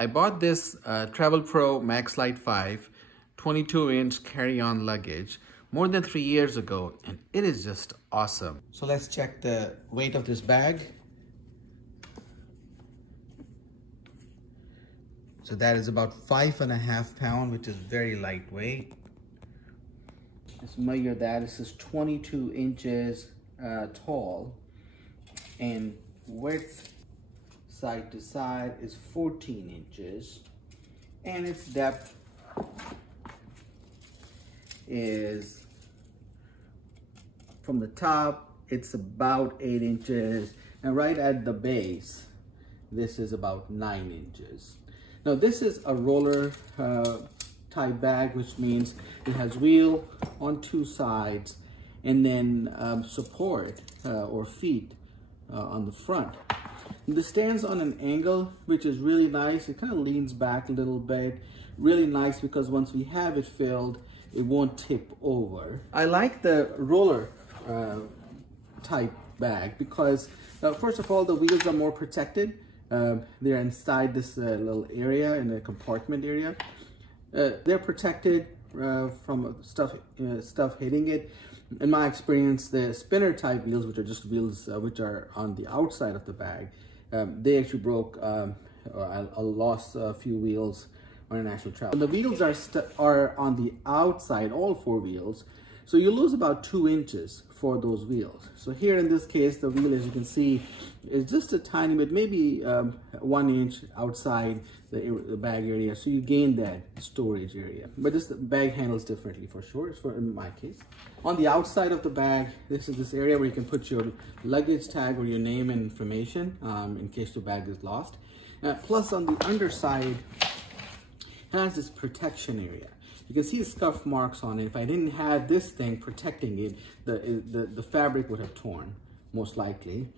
I bought this Travel Pro Max Lite 5 22-inch carry-on luggage more than 3 years ago, and it is just awesome. So let's check the weight of this bag. So that is about 5.5 pounds, which is very lightweight. Let's measure that. This is 22 inches tall, and width side to side is 14 inches, and its depth is, from the top it's about 8 inches, and right at the base this is about 9 inches. Now this is a roller type bag, which means it has wheel on 2 sides and then support or feet on the front. And this stands on an angle, which is really nice. It kind of leans back a little bit. Really nice, because once we have it filled, it won't tip over. I like the roller type bag because first of all, the wheels are more protected. They're inside this little area, in the compartment area. They're protected from stuff hitting it. In my experience, the spinner type wheels, which are just wheels which are on the outside of the bag, they actually broke. I lost a few wheels on international travel. The wheels are on the outside, all 4 wheels, so you lose about 2 inches for those wheels. So here in this case, the wheel, as you can see, is just a tiny bit, maybe 1 inch outside the bag area, so you gain that storage area. But this bag handles differently for sure, in my case. On the outside of the bag, this is this area where you can put your luggage tag or your name and information in case the bag is lost. Plus on the underside, it has this protection area. You can see scuff marks on it. If I didn't have this thing protecting it, the fabric would have torn, most likely.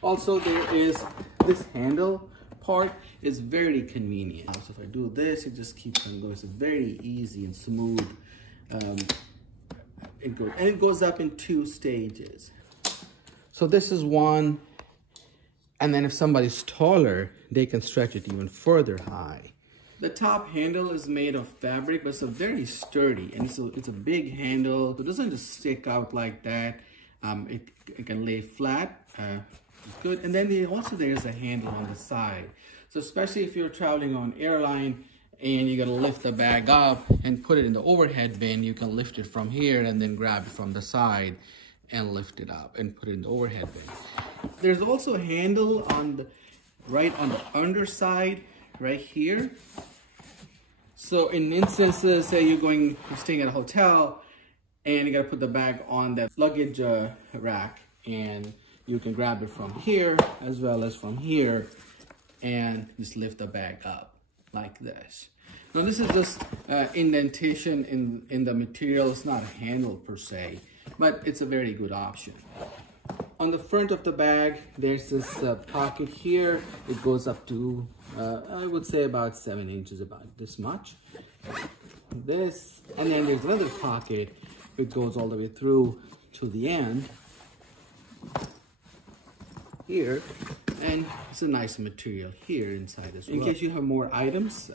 Also, there is this handle part is very convenient. So if I do this, it just keeps on going. It's very easy and smooth. It goes up in 2 stages. So this is one, and then if somebody's taller, they can stretch it even further high. The top handle is made of fabric, but it's a very sturdy, and it's a big handle. It doesn't just stick out like that. It can lay flat. It's good. And then there's a handle on the side. So especially if you're traveling on airline and you gotta lift the bag up and put it in the overhead bin, you can lift it from here and then grab it from the side and lift it up and put it in the overhead bin. There's also a handle right on the underside, right here. So in instances, say you're staying at a hotel and you gotta put the bag on that luggage rack, and you can grab it from here as well as from here and just lift the bag up like this. Now this is just indentation in the material. It's not a handle per se, but it's a very good option. On the front of the bag, there's this pocket here. It goes up to, I would say about 7 inches, about this much. This, and then there's another pocket. It goes all the way through to the end here, and it's a nice material here inside as well. In case you have more items,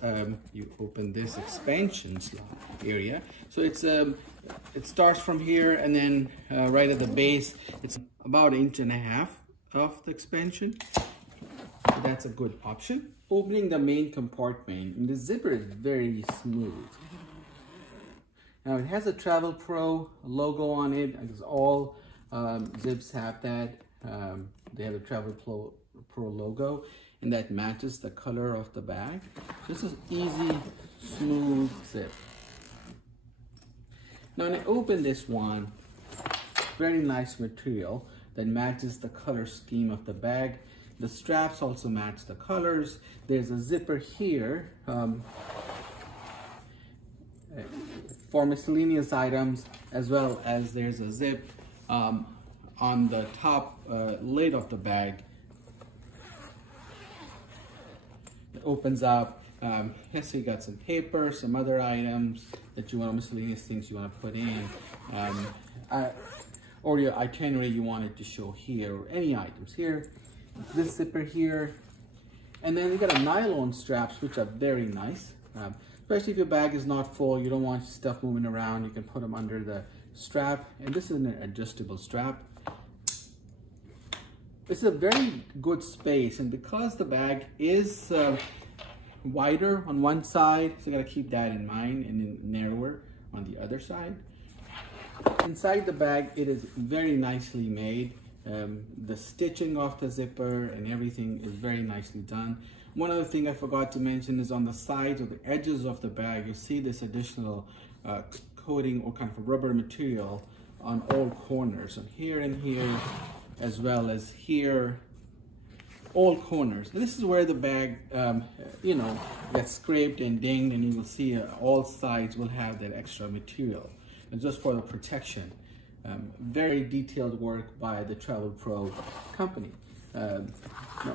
you open this expansion area. So it starts from here, and then right at the base, it's about 1.5 inches of the expansion. So that's a good option. Opening the main compartment, and the zipper is very smooth. Now it has a Travel Pro logo on it, because all zips have that. They have a Travel Pro logo, and that matches the color of the bag. This is easy, smooth zip. Now when I open this one, very nice material that matches the color scheme of the bag. The straps also match the colors. There's a zipper here for miscellaneous items, as well as there's a zip on the top lid of the bag. It opens up. Yes, so you got some paper, some other items that you want, miscellaneous things you want to put in, or your itinerary you wanted to show here, or any items here. This zipper here And then you got a nylon straps, which are very nice. Especially if your bag is not full, you don't want stuff moving around, you can put them under the strap. And this is an adjustable strap. It's a very good space, and because the bag is wider on one side, so you gotta keep that in mind, and then narrower on the other side. Inside the bag, it is very nicely made. The stitching of the zipper and everything is very nicely done. One other thing I forgot to mention is on the sides or the edges of the bag, you see this additional coating or kind of a rubber material on all corners. So here and here, as well as here, all corners. And this is where the bag, you know, gets scraped and dinged, and you will see all sides will have that extra material. And just for the protection. Very detailed work by the Travel Pro company. Now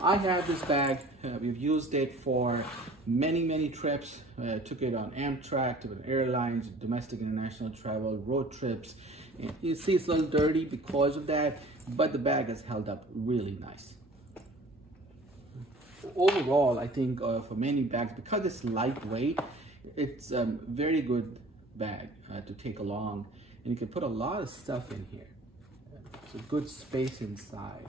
I have this bag. We've used it for many trips. Took it on Amtrak, took it on airlines, domestic international travel, road trips. And you see it's a little dirty because of that, but the bag has held up really nice. Overall, I think for many bags, because it's lightweight, it's a very good bag to take along. And you can put a lot of stuff in here. It's a good space inside.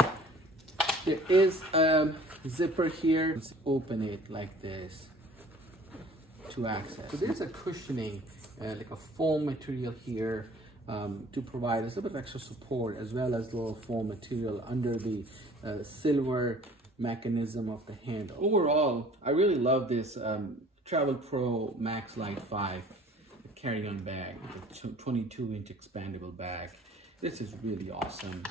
There is a zipper here. Let's open it like this to access. So there's a cushioning, like a foam material here to provide us a bit of extra support, as well as a little foam material under the silver mechanism of the handle. Overall, I really love this Travel Pro Max Lite 5 carry-on bag, with a 22-inch expandable bag. This is really awesome.